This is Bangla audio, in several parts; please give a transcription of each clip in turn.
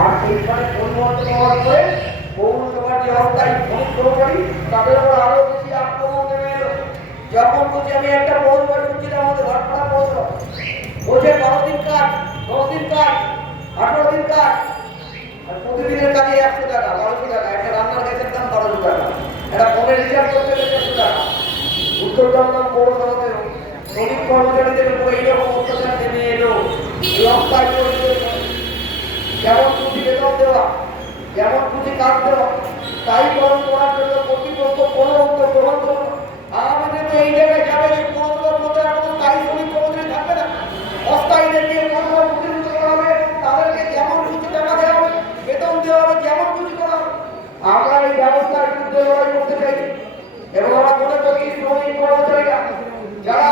আর এইখানে পরিবর্তন হওয়ার পরে পৌরসভার তাদের উপর আরও বেশি আক্রমণ নেমে এলো। যখন বলছি আমি একটা পৌরসভা আমাদের ঘটনা পৌরসভা বলছে বারো দিন কাজ, দশ দিন কাজ, আঠারো দিন কাজ। আর প্রতিদিনের কাজে একশো টাকা, বারোশো টাকা। একটা রান্নার গ্যাসের দাম বারোশো টাকা। একটা ফোনের রিচার্জ টাকা। উত্তর দমদম পৌরসভাতে শ্রমিক কর্মচারীদের উপর এইরকম অত্যাচার নেমে এলো। অস্থায়ী যেমন দেওয়া, যেমন খুশি কাজ দেওয়া, তাই করণ করার জন্য কর্তৃপক্ষ কোনো উত্তর গ্রহণ করবে আমাদের তো এই জায়গায় যাবে কোনো থাকবে না। অস্থায়ীদের দিয়ে পৌরসভা প্রতিনিধিত্ব করা হবে, তাদেরকে যেমন খুশি টাকা দেওয়া হবে, বেতন দেওয়া হবে, যেমন খুশি করা আমরা এই ব্যবস্থার বিরুদ্ধে লড়াই করতে চাইছি। এবং আমরা মনে কর্মচারীরা যারা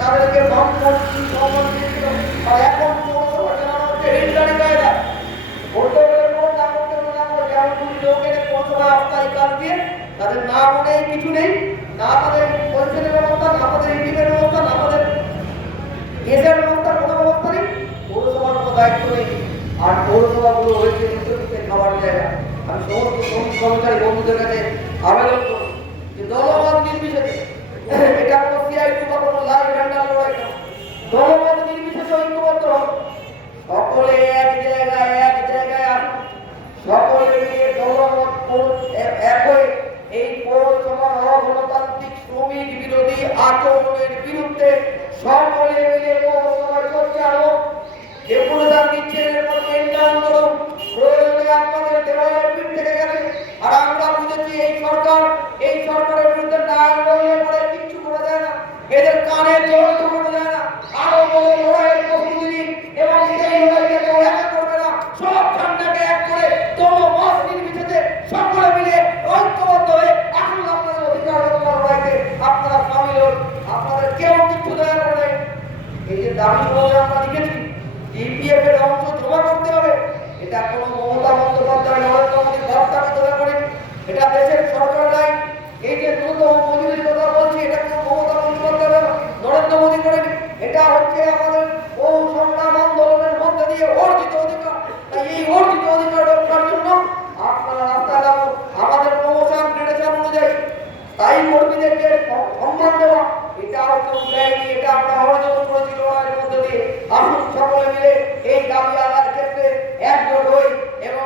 তাদেরকে করতে গেলে ভোট না করতে গেলে না করে যেমন তুমি লোক অস্থায়ী কাজ তাদের না মনে কিছু নেই, না তাদের পরিচয়ের ব্যবস্থা, না তাদের ইন্ডিমের ব্যবস্থা নেই। পৌরসভার দায়িত্ব নেই। আর পৌরসভাগুলো হয়েছে নিত্যদিতে খাবার জায়গা। আমি সমস্ত শ্রমিক কর্মচারী বন্ধুদের কাছে আবেদন করব যে দলমত নির্বিশেষে এটা কোনো সিআইটি বা কোনো লাইভ হ্যান্ডাল লড়াই না দলমত নির্বিশেষে ঐক্যবদ্ধ হোক সকলে এক জায়গায় এক জায়গায় আসুন সকলে মিলে দলমত কোন- এ- এক হয়ে এই পৌরসভার অগণতান্ত্রিক শ্রমিক বিরোধী আচরণের বিরুদ্ধে সকলে মিলে পৌরসভায় সোচ্চার আরও যে অনুদান নিচ্ছে এর উপর কেন্দ্র আন্দোলন প্রয়োজনে আপনাদের দেওয়ালের পিঠ থেকে গেছে আর আমরা বুঝেছি এই সরকার, এই সরকারের বিরুদ্ধে না আন্দোলনে পরে কিচ্ছু করা যায় না এদের কানে জল ঢোকানো যায় না আরও বড় লড়াইয়ের প্রস্তুতি নিন এবং সেই লড়াইকে কেউ একা করবে না সব ঠান্ডাকে এক করে দল মত নির্বিশেষে সকলে মিলে ঐক্যবদ্ধ হয়ে আসুন আপনাদের অধিকার রক্ষার লড়াইতে আপনারা সামিল হন আপনাদের কেউ কিছু দয়া করে নাই। এই যে দাবি বলে আমরা লিখেছি ইপিএফ এর অংশ জমা করতে হবে। এটা কোনো মমতা বন্দ্যোপাধ্যায় মোদী বার্তাকে দয়া করে এটা দেশের সরকার নাই এই যে ন্যূনতম মজুরির কথা বলছি এটা কোনো মমতা বন্দ্যোপাধ্যায় না, নরেন্দ্র মোদী করেনি এটা হচ্ছে আমাদের বহু সংগ্রাম আন্দোলনের মধ্যে দিয়ে অর্জিত অধিকার তাই এই অর্জিত অধিকার রক্ষার জন্য আপনারা রাস্তায় নামুন আমাদের প্রমোশন গ্রেডেশন অনুযায়ী স্থায়ী কর্মীদেরকে সম- সম্মান দেওয়া এটা হচ্ছে দেয়নি এটা আমরা অর্জন করেছি লড়াইয়ের মধ্যে দিয়ে আসুন সকলে মিলে এই দাবি আদায়ের ক্ষেত্রে একজোট হই এবং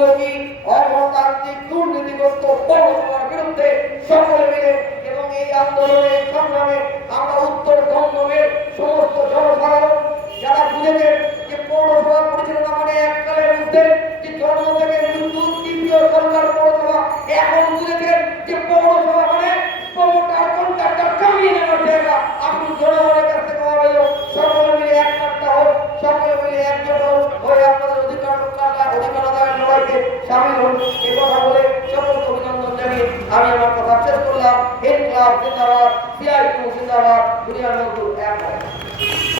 তুগুলোকি অগণতান্ত্রিক দুর্নীতিগ্রস্ত পৌরসভার বিরুদ্ধে সকলে মিলে এবং এই আন্দোলনে, সংগ্রামে আমরা উত্তর দমদমের সমস্ত জনসাধারণ যারা বুঝেছেন যে পৌরসভা পরিচালনা মানে এককালে বুঝতেন যে জন্ম থেকে মৃত্যু তৃতীয় সরকার পৌরসভা, এখন বুঝেছেন যে পৌরসভা মানে প্রমোটার কন্ট্রাক্টর কামিয়ে নেওয়ার জায়গা। আপনি জনগণের কাছ থেকে সকলে মিলে একমাত্র হোক, সকলে মিলে একজোট হোক সামিল হন। এ কথা বলে সকলকে অভিনন্দন জানিয়ে আমি আমার কথা শেষ করলাম। হেড ক্লাব জিন্দাবাদ সিআইটিউ জিন্দাবাদ, দুনিয়ার মধ্যে